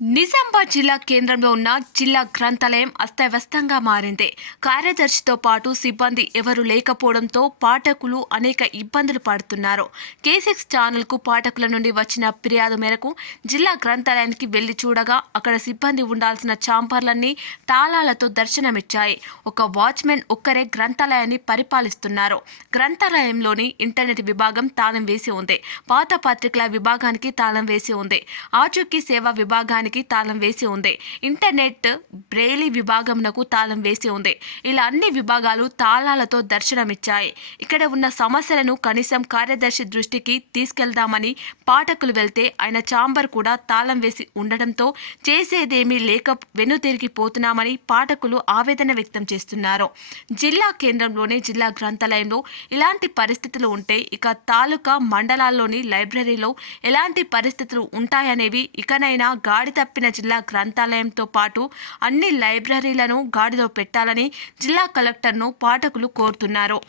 నిజామాబాద్ జిల్లా కేంద్రంలో ఉన్న జిల్లా గ్రంథాలయం అస్తవ్యస్తంగా మారింది. కార్యదర్శితో పాటు సిబ్బంది ఎవరు లేకపోవడంతో పాఠకులు అనేక ఇబ్బందులు పడుతున్నారు. కేసిక్స్ ఛానల్కు పాఠకుల నుండి వచ్చిన ఫిర్యాదు మేరకు జిల్లా గ్రంథాలయానికి వెళ్ళి చూడగా అక్కడ సిబ్బంది ఉండాల్సిన ఛాంపర్లన్నీ తాళాలతో దర్శనమిచ్చాయి. ఒక వాచ్మెన్ ఒక్కరే గ్రంథాలయాన్ని పరిపాలిస్తున్నారు. గ్రంథాలయంలోని ఇంటర్నెట్ విభాగం తాళం వేసి ఉంది. పాత పత్రికల విభాగానికి తాళం వేసి ఉంది. ఆచూకీ సేవా విభాగానికి తాళం వేసి ఉంది. ఇంటర్నెట్ బ్రెయిలీ విభాగంనకు తాళం వేసి ఉంది. ఇలా అన్ని విభాగాలు తాళాలతో దర్శనమిచ్చాయి. ఇక్కడ ఉన్న సమస్యలను కనీసం కార్యదర్శి దృష్టికి తీసుకెళ్దామని పాఠకులు వెళ్తే ఆయన చాంబర్ కూడా తాళం వేసి ఉండడంతో చేసేదేమీ లేక వెనుతిరిగిపోతున్నామని పాఠకులు ఆవేదన వ్యక్తం చేస్తున్నారు. జిల్లా కేంద్రంలోని జిల్లా గ్రంథాలయంలో ఇలాంటి పరిస్థితులు ఉంటే ఇక తాలూకా మండలాల్లోని లైబ్రరీలో ఎలాంటి పరిస్థితులు ఉంటాయనేవి ఇకనైనా గాడిత తప్పిన జిల్లా గ్రంథాలయంతో పాటు అన్ని లైబ్రరీలను గాడిలో పెట్టాలని జిల్లా కలెక్టర్ను పాఠకులు కోరుతున్నారు.